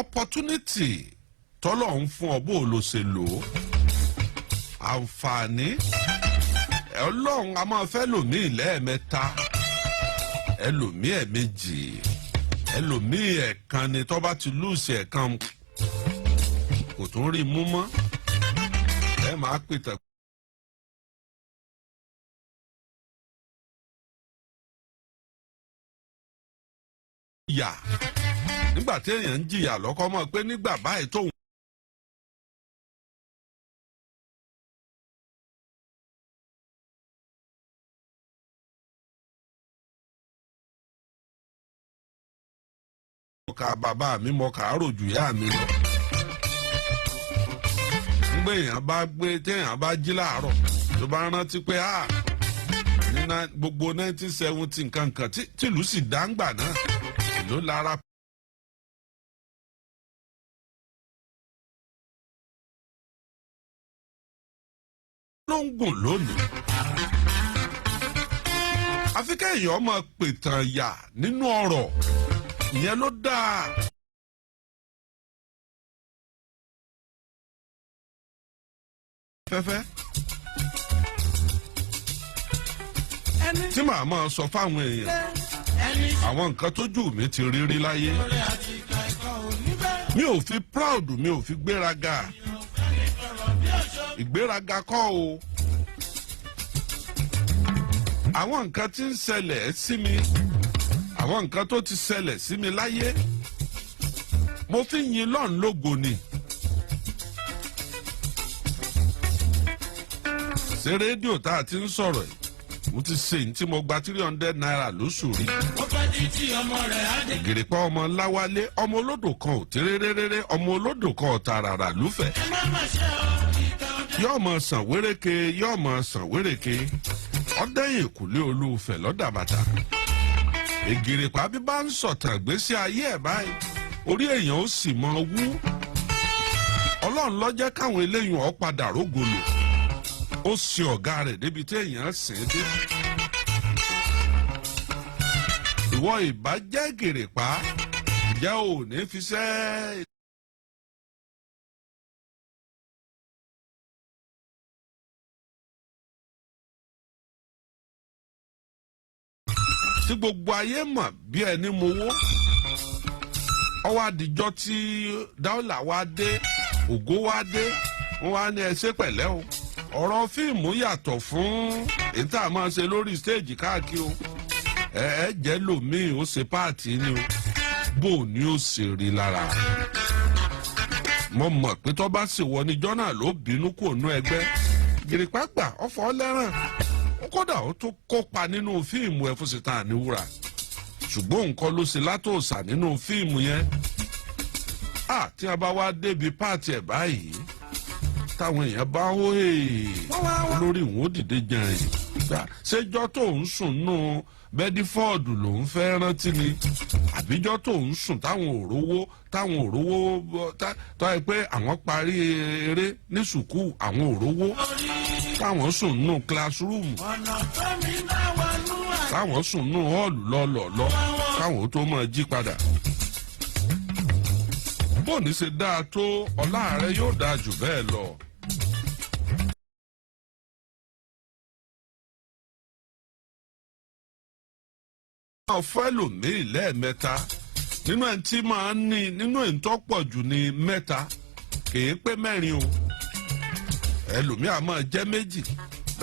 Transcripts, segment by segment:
opportunity tọ́lọ́run fún ọ bó ló ṣe lò ó àǹfààní Ọlọ́run a máa fẹ́ lòmíì lẹ́ẹ̀mẹ́ta ẹlòmíì ẹ̀ẹ̀mejì ẹlòmíì ẹ̀ẹ̀kan ni tó bá ti lùsì ẹ̀ẹ̀kan kò tún rí mú mọ́ ẹ máa pètè. Ìyà nígbà tí èèyàn ń jìyà lọ́kọ́ mọ̀ pé nígbà báyìí tóun. Ka bàbá mi mọ kàárò jù yá mi lọ. Ngbé èèyàn bá gbé téèyàn bá jí láàárọ̀ tó bá rántí pé ní gbogbo 1970 nǹkan tìlú sì dáńgbà náà ló lára. Ló ń gùn lónìí. Àfi kéèyàn máa pètàn yà nínú ọ̀rọ̀. Ìyẹn ló dáa. Fẹ́fẹ́. Tí màá máa sọ fáwọn èèyàn àwọn nǹkan tójú mi ti rírí láyé. Mi ò fi proud, mi ò fi gbéraga. Ìgbéraga kọ́ o. Àwọn nǹkan tí ń ṣẹlẹ̀ sí mi. Àwọn nǹkan tó ti ṣẹlẹ̀ sí mi láyé mo fi yin lọ́run lógo ni. Ṣé rédíò tá a ti ń sọ̀rọ̀ yìí mo ti ṣe ní tí mo gba 300 naira lóṣù rí. Gèrèpá ọmọ láwálé ọmọ olódò kan ò téréréré ọmọ olódò kan ò tààràrà lúfẹ̀. Yóò mọ sàn wéréke yóò mọ sàn wéréke ọdẹ́yìn ìkùlé olúfẹ̀ lọ́dà bàtà. Ègèrèpá bí bá ń sọ̀tàn gbésí ayé ẹ̀ báyìí orí èèyàn ó sì mọ wú. Ọlọ́run ló jẹ́ káwọn eléyìí ọ̀ padà rógolo ó sì ọ̀gá rẹ̀ débi tí èèyàn sìn dé. Ìwọ ìbá jẹ́ Gèrèpá ìjẹ́ ò ní fi ṣẹ́. Tí gbogbo ayé mọ̀ bí ẹni mowó ọwọ́ àdìjọ́ tí dáúlà wá dé ògo wá dé wọ́n wá ní ẹsẹ̀ pẹ̀lẹ́ o ọ̀rọ̀ fíìmù yàtọ̀ fún èyí tá a máa ṣe lórí stéèjì káàkiri o ẹ jẹ́ lòmíì ó ṣe páàtì ni o bó ni ó ṣe rí lára mo mọ̀ pé tó bá sì wọ níjọ́ náà ló bínú kò nú ẹgbẹ́ Gèrèpá gbà ọ̀fọ̀ lẹ́ràn kódà ó tún kópa nínú fíìmù Ẹfúnṣetán Àníwúrà ṣùgbọ́n nǹkan ló ṣe látòòsà nínú fíìmù yẹn. Tí a bá wá débi páàtì ẹ̀ báyìí táwọn èèyàn bá hó olórí ìwọ̀n ó dìde jàn yìí ṣéjọ́ tó ń sùn nù Bẹ́dífọ́ọ̀dù ló ń fẹ́ rántí ni àbíjọ́ tó ń sùn táwọn òrówó tó yẹ pé àwọn parí eré ní sùkúù àwọn òrówó táwọn sùn nù kílásírúùmù táwọn sùn nù họ́ọ̀lù lọ́lọ́lọ́ káwọn tó máa jí padà. Bóòní ṣe dáa tó ọlá rẹ yóò dáa jù bẹ́ẹ̀ lọ. Máa fẹ́ lòmíì lẹ́ẹ̀mẹ́ta nínú ẹ̀ tí máa ń ní nínú ẹ̀ tó pọ̀ jù ní mẹ́ta kìí pé mẹ́rin o. Ẹlòmíì a máa jẹ́ méjì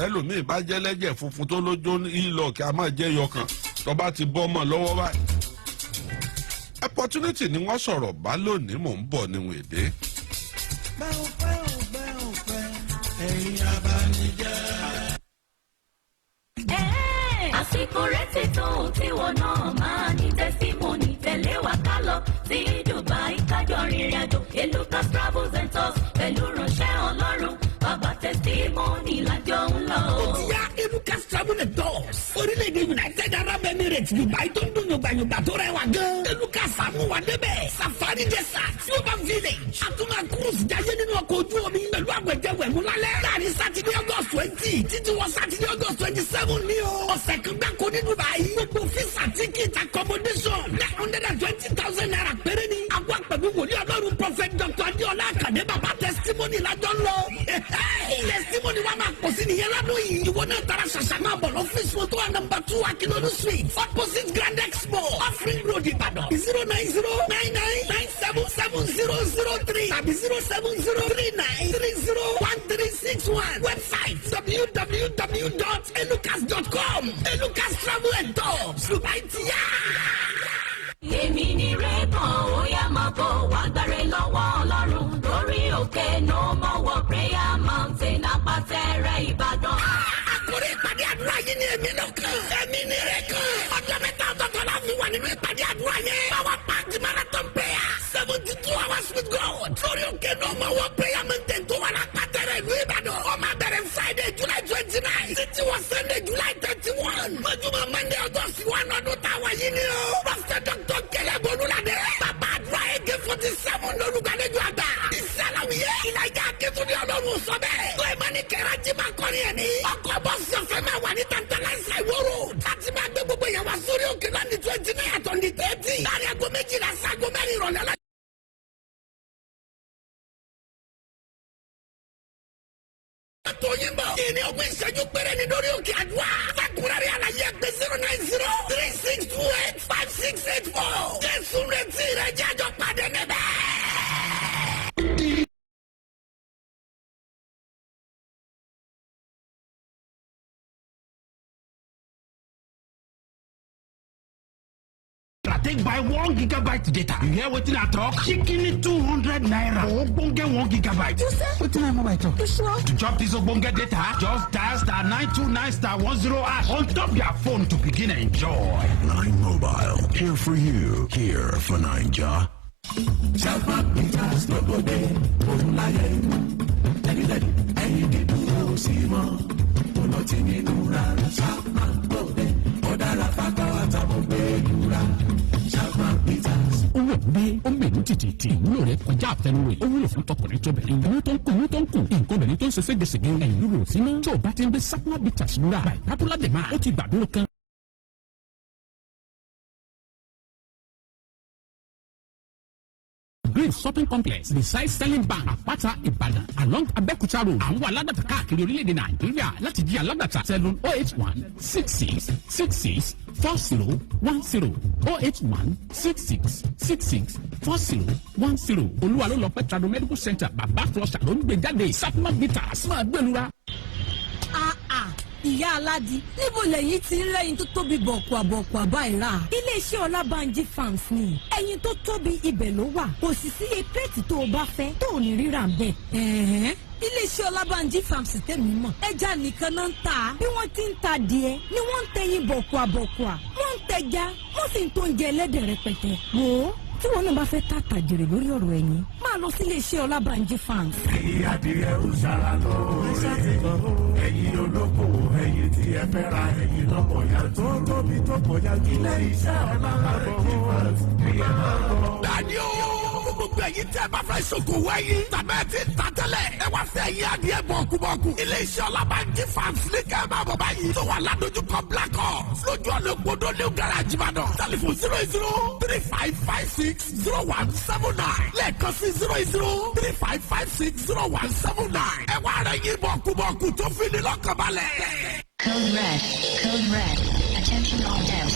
ẹlòmíì bá jẹ́ lẹ́jẹ̀ funfun tó lójó ìlọ̀kì a máa jẹ́ yọkan tó bá ti bọ́ mọ́ lọ́wọ́ báyìí. Opportunity ni wọ́n sọ̀rọ̀ bá lónìí mò ń bọ̀ níwọ̀n èdè. ẹ̀yin abanijẹ́. Àsìkò rẹ̀ ti tó tiwọn náà máa ní tẹ́símọ́nì tẹ̀lé wa ká lọ sí Dubai kájọ rìnrìn àjò Elucas Travels and Tours pẹ̀lú ránṣẹ́ Ọlọ́run bàbá tẹ́símọ́nì lájọ ń lọ. Ó ti yá Elucas Travels and Tours orílẹ̀-èdè United Arab Emirates Dubai tó ń dún yògbàyògbà tó rẹwà gan. Elucas àmúwà débẹ̀ Safari Desert Silver Village àtúmọ̀ cruise jáyé nínú ọkọ̀ ojú omi pẹ̀lú àgbẹ̀jẹ̀wẹ̀mú lálẹ́ láàrin Sátidé August 20 títí wọ Sátidé August 27 ní o. Ọ̀sẹ̀ kan gbáko ní Dubai gbogbo fisa ticket accommodation 920,000 naira péré ni. Àwọn àpẹ̀bí wòlíì ọdún Adiola Kade Baba testimony la don lo. Testimony wa ma pọ̀ sí nìyẹn ládùn yìí. Ìwọ náà tara ṣàṣà máa bọ̀ lọ́fíìsì wọn tó wà nọ́mbà 2 Akilolu Street opposite Grand Expo Offering Road Ìbàdàn 09099977003 tàbí 07039301361 website www.elucas.com Elucas Travel and Tours Dubai Tia. Èmi ni rẹ́kàn ó yá máa bọ̀ wá gbáre lọ́wọ́ Ọlọ́run lórí òkè No More War Prayer Mountain Apátẹ́rẹ́ Ìbàdàn. Àkórí ìpàdé àdúrà yìí ni èmi lọ́kàn. Èmi ni rẹ́kàn. Ọjọ́ mẹ́ta ọ̀tọ̀ọ̀tọ̀ la fi wà nínú ìpàdé àdúrà yẹn. Power Pack Marathon Prayer 72 hours with God. Lórí òkè No More War Prayer Mountain tó wà lápátẹ́rẹ́ ìlú Ìbàdàn. Ó máa bẹ̀rẹ̀ Friday July 29 títí wọ Sunday July 31. Mọ́júmọ́ Monday August 1 ọdún táwa yìí ni o. Prophet Dr. Kele Bolúladé. Bàbá àdúrà AK-47 lórúkàlejò àgbà. Ìsàlàwìyé. Ìlàjà Akétúndé Ọlọ́run sọ bẹ́ẹ̀. Lẹ́mọ̀nì Kẹ́rájì máa kọrin ẹ̀ ní. Ọkọ̀ bọ́ọ̀sì ọ̀fẹ́ máa wà ní Tantalizer ìwòrò. Láti máa gbé gbogbo yẹn wá sórí òkè lọ́ni 29 àtọ̀ni 30. Láàrin aago méjìlá sago mẹ́rin ìrọ̀lẹ́ la. Tóyìnbó. Ìní ogún ìṣẹ́jú péré ni lórí òkè àdúrà. Fàkúrẹ́rì àlàyé ẹgbẹ́ 09036285684. Jésù retí rẹ̀ jájọ́ pàdé níbẹ̀. Take by 1 gigabyte data. You hear wetin I talk? Chicken 200 naira. Ogbonge 1 gigabyte. You say wetin I mobile talk? You sure? To chop this ogbonge data, just dial *929*10# on top your phone to begin enjoy. 9 Mobile, here for you, here for Naija. owó gbé ó mèlú tìtìtì wúlò rẹ̀ kọjá àfẹnurè ó wúlò fún tọkùnrin tóbìnrin owó tó ń kù nǹkan obìnrin tó ń ṣe ségesège ẹ̀yìn lúrò sínú tí ò bá ti ń gbé sapna bitters lura bàìpápúlà dè máa ó ti gbàdúró kan. Green Shopping Complex beside Selling Bank Àpáta Ìbàdàn along Abẹ́òkúta road àwọn aládàtà káàkiri orílẹ̀-èdè Nàìjíríà láti di aládàtà sẹ́lún 08166664010 08166664010 Olúwa ló lọ pẹ́ Trado Medical Center Bàbá Flusher ló ń gbé jáde Sapna Bitters máa gbẹ̀lura. Ìyá Aládì níbo lẹ́yìn tí ń rẹ́yìn tó tóbi bọ̀kùàbọ̀kùà báyìí rà iléeṣẹ́ Ọlábánjí Farms ni ẹyin tó tóbi ibẹ̀ ló wà kò sì sí epéètì tó o bá fẹ́ tó ò ní rírà bẹ́ẹ̀. Iléeṣẹ́ Ọlábánjí Farms tẹ̀mí mọ̀ ẹja nìkan náà ń tà bí wọ́n ti ń ta díẹ̀ ni wọ́n ń tẹyin bọ̀kùàbọ̀kùà wọ́n ń tẹja wọ́n sì ń tó ń jẹ ẹlẹ́dẹ̀ rẹpẹtẹ wò ó tí wọn náà bá fẹ́ tàtà jèrè lórí ọ̀rọ̀ ẹ̀yìn máa lọ sí iléeṣẹ́ Ọlábánjí Farms. ẹ̀yin adìrẹ òṣàrà lọ ẹ̀yin olókòwò ẹ̀yin tí ẹ fẹ́ ra ẹ̀yin lọ́pọ̀ ya tó tóbi tó pọ̀ ya jù ilé iṣẹ́ Ọlábánjí Farms ní ẹ̀ máa bọ̀. Dání o gbogbo ẹ̀yin tẹ́ bá fẹ́ ṣòkòwò ẹ̀yin tàbí ẹ ti ń ta tẹ́lẹ̀ ẹ wá fẹ́ ẹ̀yin adìẹ bọ̀kúbọ̀kú iléeṣẹ́ Ọlábánjí Farms ní kẹ́ ẹ máa bọ̀ báyìí tó wà ládojúkọ Black Horse lójú ọ̀nà Ògbódò New Garage Ìbàdàn tẹlifon 08035560179 lẹ́ẹ̀kan sí 08035560179 ẹ wá rẹ̀ yín bọ̀kúbọ̀kú tó fi ní lọ́kàn balẹ̀. Code red. Code red. Attention all devs.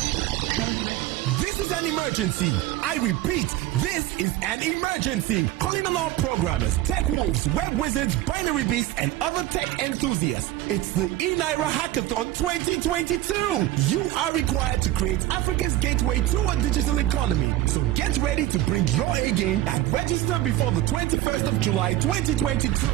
Code red. This is an emergency. I repeat, this is an emergency. Calling on all programmers, tech wolves, web wizards, binary beasts, and other tech enthusiasts. It's the eNaira Hackathon 2022. You are required to create Africa's gateway to a digital economy. So get ready to bring your A game and register before the 21st of July 2022.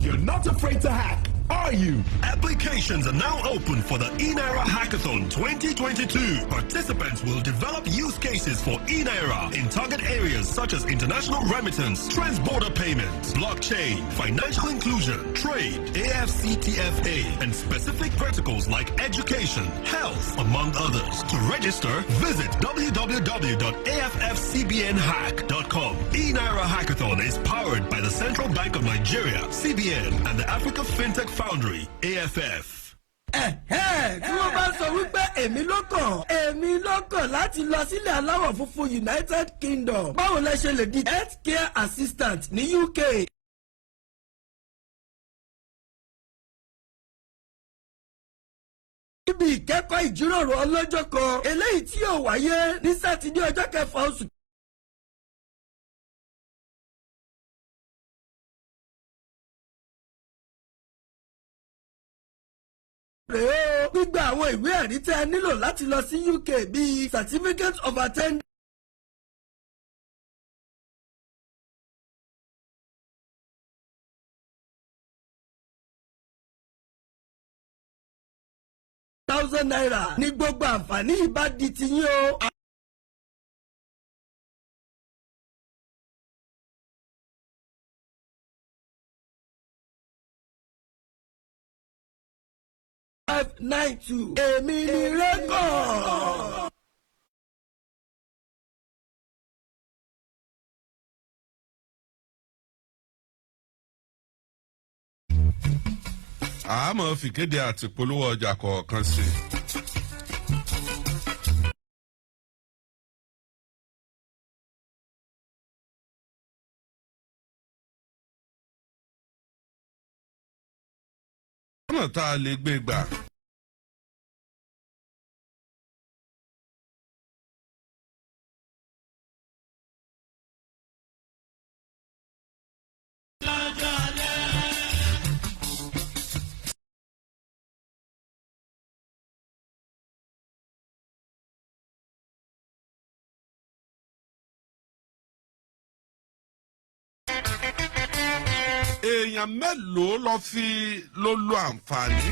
You're not afraid to hack, are you? Applications are now open for the eNaira Hackathon 2022. Participants will develop use cases for eNaira in target areas such as international remittance, trans-border payments, blockchain, financial inclusion, trade, AFCTFA, and specific verticals like education, health, among others. To register, visit www.affcbnhack.com. eNaira Hackathon is powered by the Central Bank of Nigeria, CBN, and the Africa FinTech Foundry, AFF. tí wọ́n bá sọ wípé èmi ló kàn láti lọ sílẹ̀ aláwọ̀ funfun United Kingdom báwo lẹ ṣe lè di health care assistant ní UK. níbi ìkẹ́kọ̀ọ́ ìjíròrò ọlọ́jọ́ kan eléyìí tí yóò wáyé ní sátidé ọjọ́ 6 oṣù. gbígba àwọn ìwé ẹ̀rí tẹ́ ẹ nílò láti lọ sí UK bíi certificate of attendance. £1,000 ní gbogbo àǹfààní yìí bá di tiyín o. èmi ni rékọ̀. àmọ́ fìkéde àti polówó ọjà kọ̀ọ̀kan sí. ọ̀nà tá a lè gbé gbà. èèyàn mélòó ló lo àǹfààní.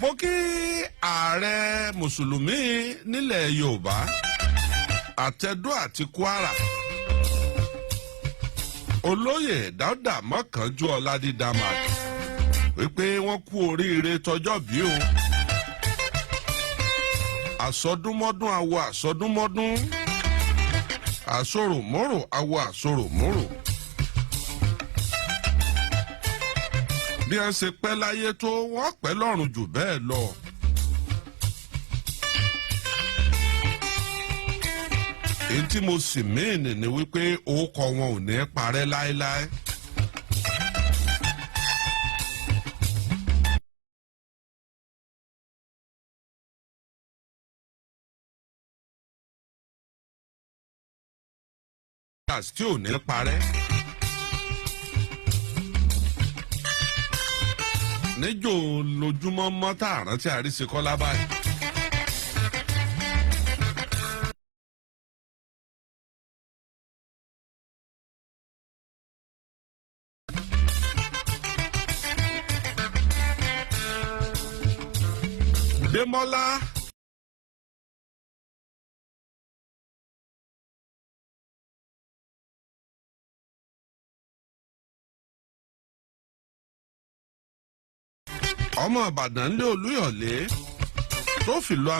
mo kí ààrẹ mùsùlùmí nílẹ̀ Yorùbá àtẹ̀dó àti Kwara olóyè Dáúdà Mọ́kànjú Ọládídàmàk wípé wọ́n kú oríire tọjọ́ bí o. àsọdúnmọ́dún awo àsọdúnmọ́dún àsoròmọ́rò awo àsoròmọ́rò. bí wọ́n ṣe pẹ́ láyé tó wọ́n pẹ́ lọ́run jù bẹ́ẹ̀ lọ. èyí tí mo sì mìíní ni wípé orúkọ wọn ò ní parẹ́ láéláé. tí ò ní parẹ́. níjò lójúmọ́ mọ́ tá a rántí àríṣe kọ́lá báyìí. Démọ́lá. ọmọ Ìbàdàn lé Olúyọ̀lé tó fi lọ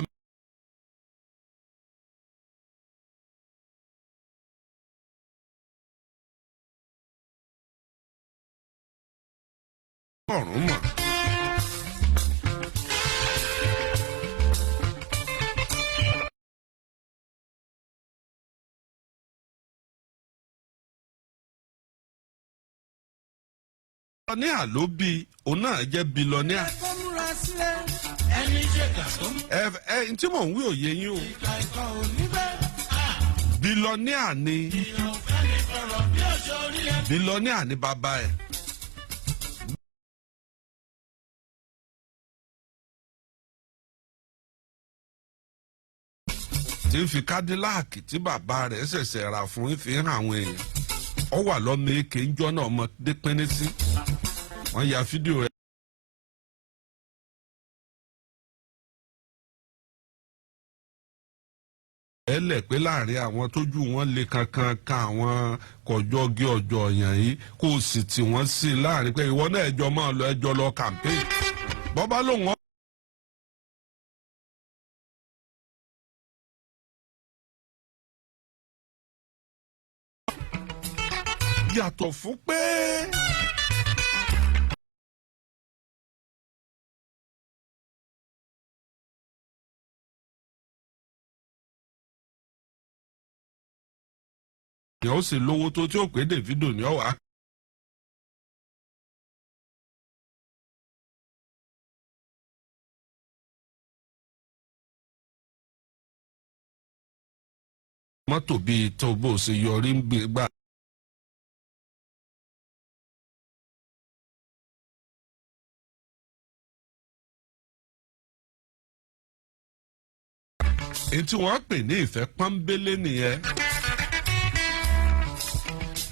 ọ̀run mọ̀. ní àlóbí òun náà jẹ́ bílọ́níà. tí mò ń wí òye yín o. bílọ́níà ni bàbá ẹ̀. tí ń fi kádíláàkì tí bàbá rẹ̀ ṣẹ̀ṣẹ̀ rà fún ìfihàn àwọn èèyàn. ó wà lọ́mọ èké ńjọ́ náà ọmọdé pínrín sí. wọ́n ya fídíò rẹ̀. ẹlẹ̀ pé láàrin àwọn tójú wọn lè kankan kan àwọn kọjọ́ gé ọjọ́ ọ̀yàn yìí kò sì tì wọ́n sí i láàrin pé ìwọ náà ẹjọ́ máa lọ ẹjọ́ lọ campaign. bọ́bá lòun yàtọ̀ fún pé ó sì lówó tó tí ó pé Davido ní ọ̀wá. mọ́tò bíi tó bó ṣe yọrí ń gbà. ètí wọ́n pè ní ìfẹ́ pọ́nbélé nìyẹn.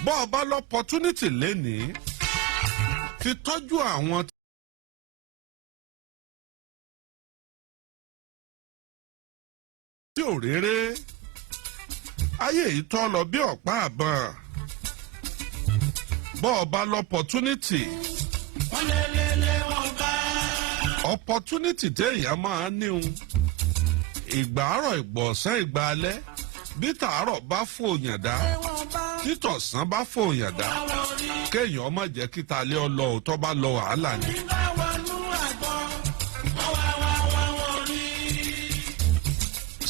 bọ́ ọ bá l'opportunity lénìí fi tọ́jú àwọn tí ò réré ayé yìí tọ́ lọ bí ọ̀pá àbọ̀n. bọ́ ọ bá l'opportunity opportunity téèyàn máa níhun ìgbà àárọ̀ ìgbà ọ̀sán ìgbà alẹ́ bí tàárọ̀ bá fòyàn dá títọ̀sán bá fòyàn dá kéèyàn má jẹ́ kí talẹ́ ọlọ́ òótọ́ bá lọ wàhálà ni.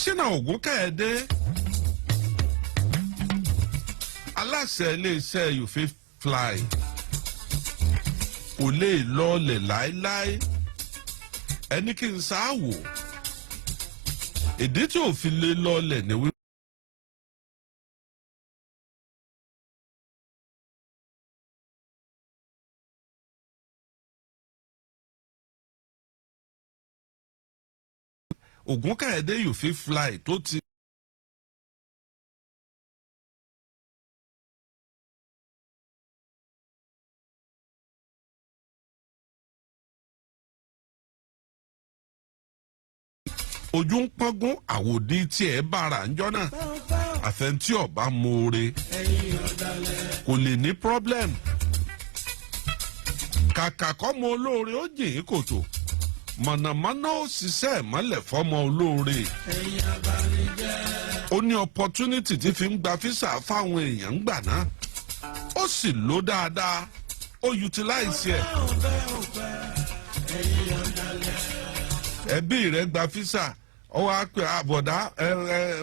Ṣínà Ògúnkẹ́yẹdé aláṣẹ iléeṣẹ́ You Fit Fly kò lè lọlẹ̀ láéláé ẹni kí n sáwò ìdí tí ò fi lè lọlẹ̀ ní wí. Ògúnkẹ́yẹdé You Fit Fly tó ti. ojú ń pọ́ngún àwòdì tí ẹ bára ńjọ́ náà àfẹntí ọba moore kò lè ní problem kàkà kọ́mọ olóore ó jìn kòtò mọ̀nàmọ́ná ó ṣiṣẹ́ ìmọ́lẹ̀ fọ́mọ olóore ó ní opportunity tí fi ń gba físà fáwọn èèyàn ń gbà náà ó sì lò dáadáa ó utilize ẹ̀ ẹbí rẹ̀ gba físà ó wá pé àbọ̀dá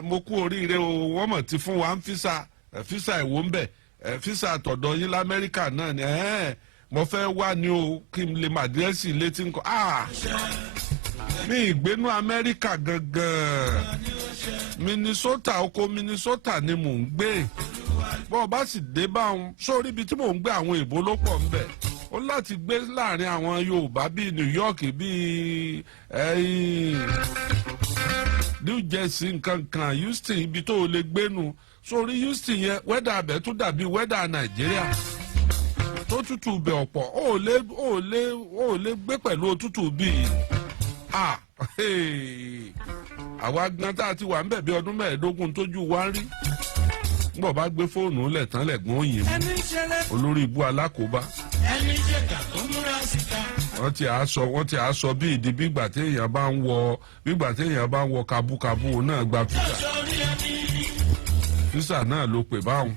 mo kú oríire o wọ́n mọ̀ ti fún wa ń físà ìwò ń bẹ̀ físà tọ̀dọ̀ yín lamẹ́ríkà náà ni mo fẹ́ wá ní o kí n lè mà dírẹ́sì létí nǹkan mi ìgbénú amẹ́ríkà gangan Minnesota oko Minnesota ni mò ń gbé bọ́ọ̀ bá sì dé báwọn sórí ibi tí mò ń gbé àwọn èèbó ló pọ̀ ń bẹ̀ ó láti gbé láàrin àwọn Yorùbá bíi New York bíi New Jersey nkankan Houston ibi tó o lè gbénu sórí Houston yẹn wẹ́dà abẹ́ tó dàbí wẹ́dà Nàìjíríà tó tútù bẹ̀ ọ̀pọ̀ ó lè gbé pẹ̀lú òtútù bíi àwa gan tá a ti wà ń bẹ̀ bí ọdún mẹ́ẹ̀ẹ́dógún tójú wa ń rí ngbọ̀ bá gbé fóònù lẹ̀ tán lẹ̀gbọ́n òyìn mú olórí ibú alákòóbá wọ́n ti á sọ bí ìdí bígbà téèyàn bá ń wọ kabúkabú náà gba físà náà ló pè báwọn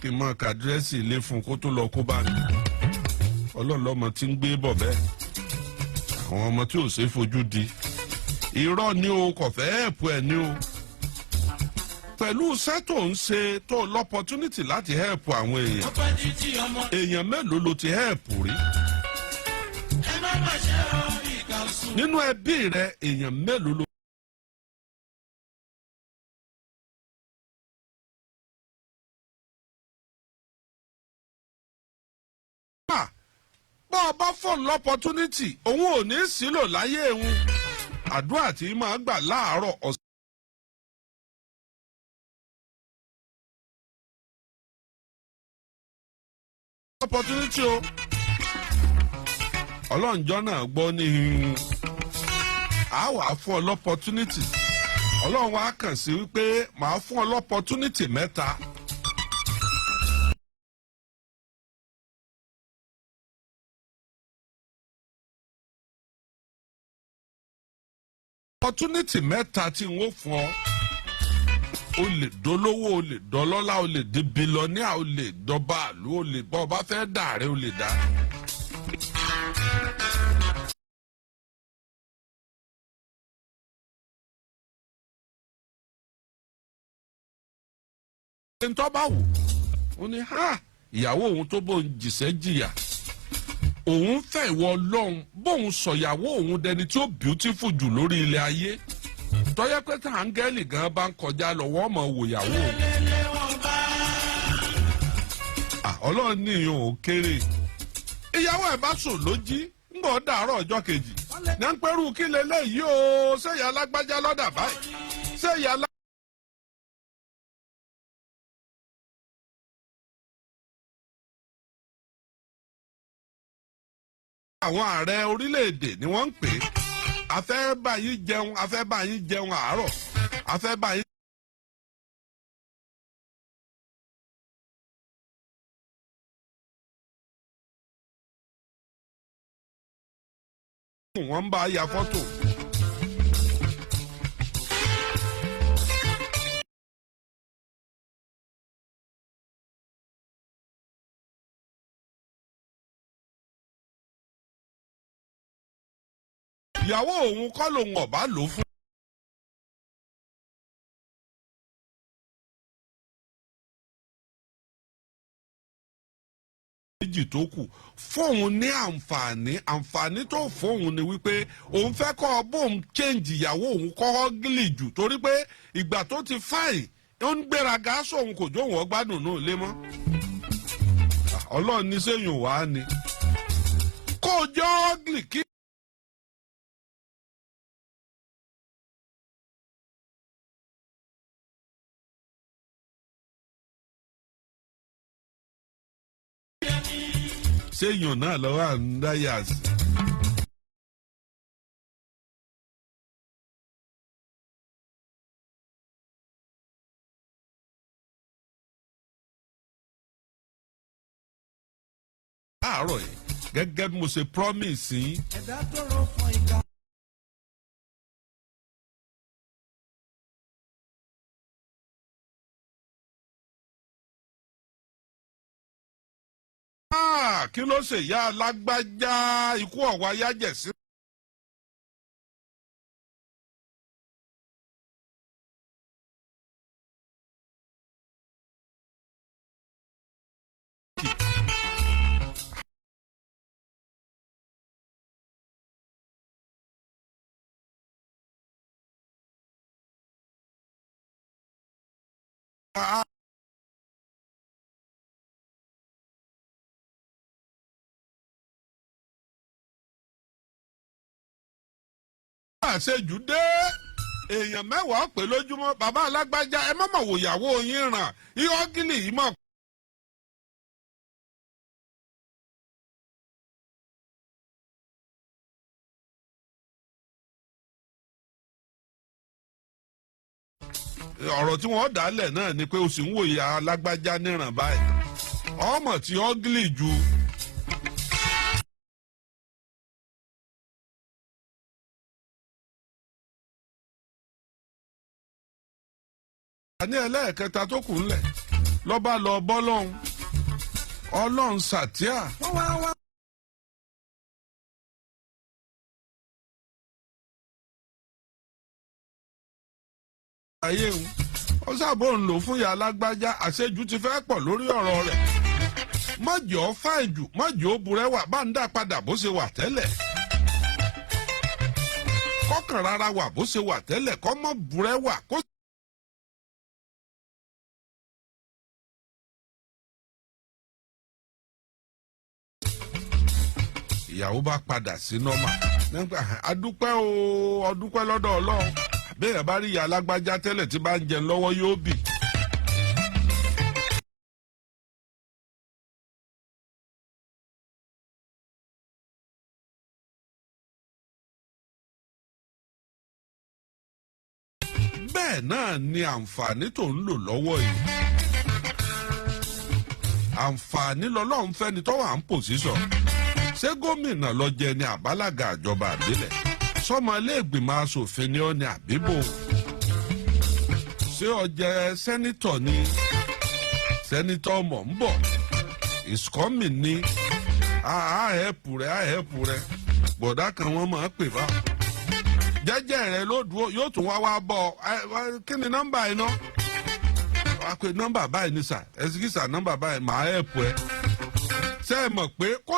kí n mọ kàdírẹ́sì ilé fún kó tó lọ kó bá mi ọlọ́run lọ́mọ tí ń gbé bọ̀ bẹ́ẹ̀ àwọn ọmọ tí ò ṣe é fojú di irọ́ ni o kò fẹ́ ẹ̀pù ẹ̀ ni o pẹ̀lú iṣẹ́ tó ń ṣe tó l'opportunity láti hẹ́ẹ̀pù àwọn èèyàn mélòó ló ti hẹ́ẹ̀pù rí nínú ẹbí rẹ èèyàn mélòó ló. bọ́ ọ bá fọ́ọ̀nù l'opportunity òun ò ní sílò láyé òun àdúrà tí máa gbà láàárọ̀ ọ̀sán. opportunity o ọlọ́njọ́ náà gbọ́ ní a wà fún ọ l'opportunity ọlọ́run wa kàn sí wípé màá fún ọ l'opportunity mẹ́ta. opportunity mẹ́ta tí n ó fún ọ o lè dolówó o lè dọlọ́lá o lè di bílíọ̀nìà o lè dọba àlú o lè bọ́ ọ bá fẹ́ dà rẹ o lè dà. ẹni tó bá wù ó ní ìyàwó òun tó bóun jìṣẹ́ jìyà òun fẹ́ ìwọ Ọlọ́run bóun sọ̀yàwó òun dẹni tí ó beautiful jù lórí ilẹ̀ ayé tọ́yẹ́ pé tí áńgẹ́lì gan bá ń kọjá lọ wọ́n mọ̀ wòyàwó Ọlọ́run ní ìyẹn ò kéré ìyàwó ẹ̀ bá sùn lójí ń bọ̀ dàárọ̀ ọjọ́ kejì ní à ń pẹ́rù kí leléyìí o ṣé ìyá alágbájá lọ́dà báyìí ṣé ìyá àwọn ààrẹ orílẹ̀-èdè ni wọ́n ń pè é afẹ́ bá yín jẹun àárọ̀ afẹ́ bá yín. wọ́n ń bá ya fọ́tò. ìyàwó òun kọ́ lòun ọ̀bá lò fún. méjì tó kù fóun ní àǹfààní tó fóun ni wípé òun fẹ́ kọ́ bóun change ìyàwó òun kọ́ gílì jù torí pé ìgbà tó ti fáì ó ń gbéraga sóun kò jó wọn gbádùn náà lé mọ́. Ọlọ́run ní sẹ́yìn wá ni kó jọ́ gílì kí. séèyàn náà lọ́wọ́ à ń dáyà sí. láàárọ̀ yìí gẹ́gẹ́ bí mo ṣe promise yín. ẹ̀dá tó rọ fún ìka. Kí ló ṣe ìyá alágbájá ikú ọ̀wá yájẹ̀sí. àṣejù dé èèyàn mẹ́wàá pè lójúmọ́ bàbá alágbájá ẹ má mà wò ìyàwó yín ràn íọ́gìlì yìí mọ̀. ọ̀rọ̀ tí wọ́n dálẹ̀ náà ni pé o sì ń wò ìyá alágbájá níràn báyìí ọmọ tí ọ́gìlì ju. ní ẹlẹ́ẹ̀kẹta tó kù ńlẹ̀ lọ́ba lọ bọ́ lọ́hùn ọlọ́run sàtíà. ayé ń ó sábò ń lò fún ìyá alágbájá àṣejù ti fẹ́ pọ̀ lórí ọ̀rọ̀ rẹ̀ mọ̀jọ́ fáìjù mọ̀jọ́ burẹ́wà bá ń dá padà bó ṣe wà tẹ́lẹ̀ kọ́kàn rárá wà bó ṣe wà tẹ́lẹ̀ kọ́ mọ́ burẹ́wà kó. ìyàwó bá padà sí nọ́mà nígbà adúpẹ́ o ọdúpẹ́ lọ́dọ̀ ọlọ́run béèyàn bá rí ìyá alágbájá tẹ́lẹ̀ tí bá ń jẹun lọ́wọ́ yóò bì. bẹ́ẹ̀ náà ni àǹfààní tó ń lò lọ́wọ́ yìí àǹfààní lọ́lọ́run fẹ́ni tọ́wọ́ à ń pòsíṣọ̀. ṣé gómìnà ló jẹ ní àbálága àjọba àbílẹ̀ sọmọ iléègbìmọ̀ asòfin ni ó ní àbíbò ṣé ó jẹ sẹ́nítọ̀ ni sẹ́nítọ̀ mọ̀ ń bọ̀ ìsọ́mì ni àhẹ́pù rẹ̀ bọ̀dá kan wọ́n máa pè bá jẹ́jẹ́ rẹ̀ ló dúró yóò tún wá bọ̀ kí ni nọ́mbà iná wá pé nọ́mbà báyìí ní sà ẹ̀sìkìsà nọ́mbà báyìí màá ẹ̀pù ẹ̀ ṣé ẹ mọ̀ pé kó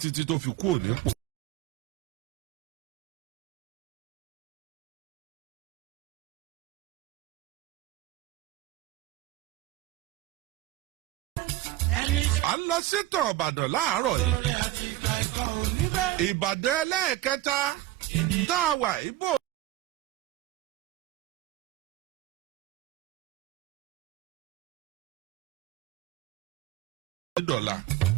títí tó fi kú òní pò. à ń lọ sítọ̀ ìbàdàn láàárọ̀ yìí ìbàdàn ẹlẹ́ẹ̀kẹta tá a wà ìbò. $.